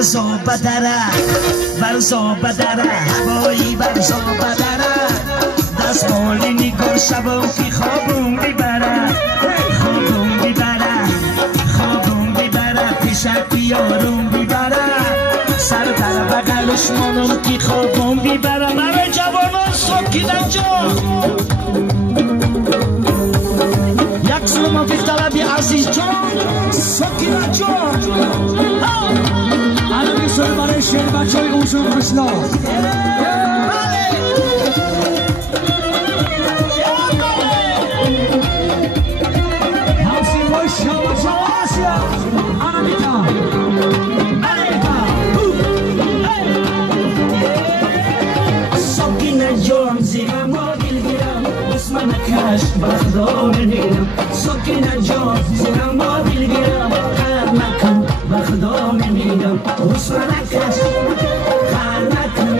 برزا بدره برزا بدره هوایی برزا بدره دست مالی نگار شبم که خوابم بیبره خوابم بیبره خوابم بیبره پیشک بیارم بیبره سر در بغلش مانم که خوابم بیبره مرا جوانان سکینه جان یک سلام به طلبی عزیز جان سکینه جان الان میسوی برای شیر بچه های اوزون خوشنا همسی بای شما شما آسیا آنامیتا سکینه جان زیر ما دلگیرم اسم نکش بخدا میمیرم سکینه جان زیر ما دلگیرم قهر نکن بخدا میمیرم اسم نکش قهر نکن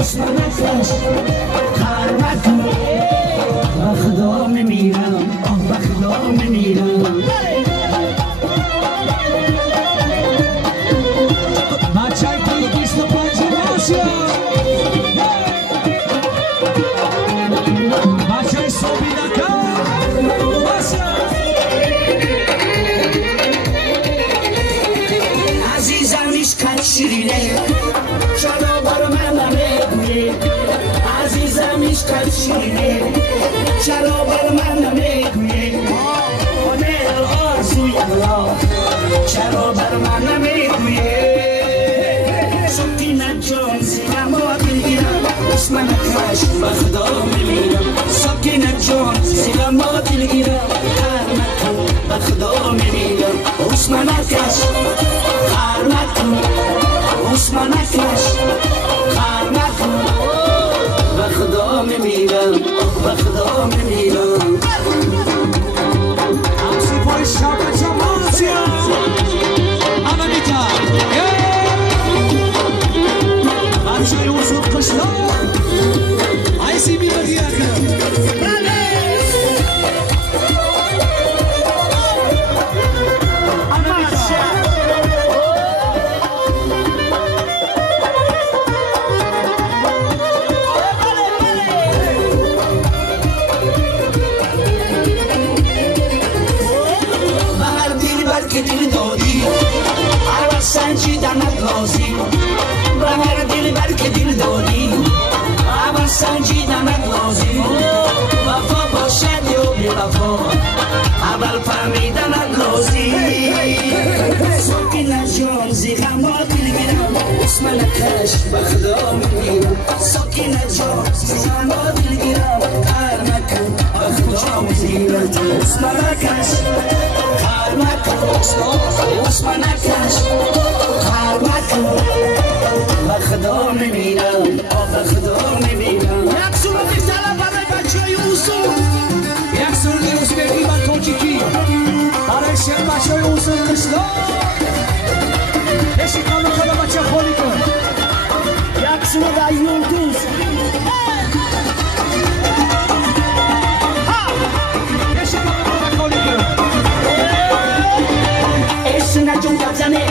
اسم نکش قهر نکن بخدا میمیرم بخدا میمیرم بچه های توی 25 آسیا بچه های صوبی نکن آسیا عزیزم عشقت شیرینه چرا بر من نمیگویی عزیزم عشقت شیرینه چرا بر من نمیگویی آنه آرزوی الله چرا بر من نمیگویی سکینه جان زیر ما دلگیرم اسم نکش بخدا میمیرم سکینه جان زیر ما دلگیرم قهر نکن بخدا میمیرم اسم نکش قهر نکن اسم نکش قهر نکن بخدا میمیرم بخدا میمیرم همسی بای شما شما آسیا آنامیتا بچه های اوزون خوشنا ایسی بیردی اکرم که دل دادی هر سنجیدنت لازی به هر دل بر که دل دادی هر سنجیدنت لازی وفا باشد یا بی وفا اول فهمیدنت لازی سکینه جان زیر ما دلگیرم اسم نکش بخدا میمیرم سکینه جان زیر ما دلگیرم قهر نکن بخدا میمیرم اسم نکش قهر نکن اسم نکش قهر نکن بخدا میمیرم بخدا میمیرم یک سلام سلام برای بچه های اوزون یک سرودی ازبکی و تاجیکی برای شیر بچه های اوزون خوشنا بشی کامل کنه بچه خوری کن یک سلام یولدوز بشی کامل کنه خوری کن اسنا جون کبزنه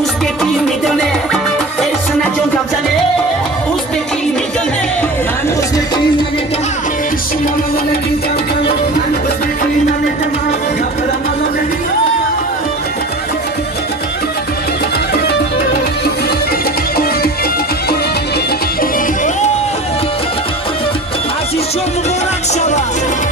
ازبکی میدونه اسنا جون کبزنه ازبکی میدونه من ازبکی نمیدونم شما نمیدونم من ازبکی نمیدونم نفرم نمیدونم عزیز جون مبارک شود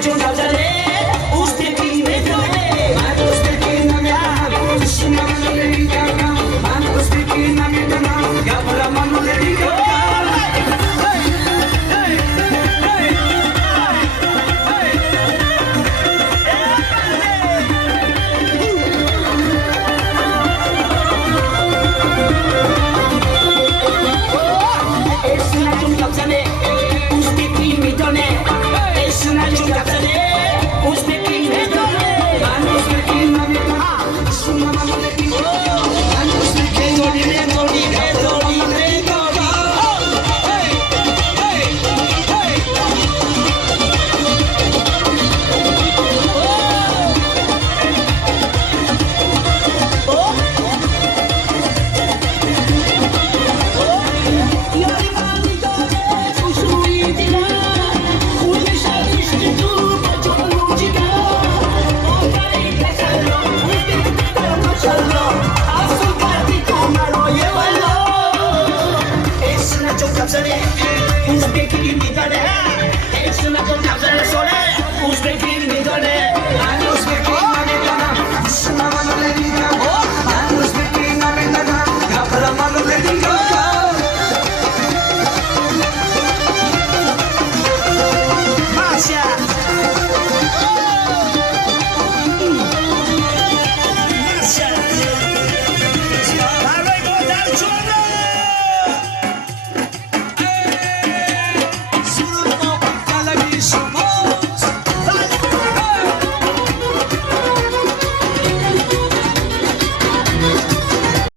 چون کبزره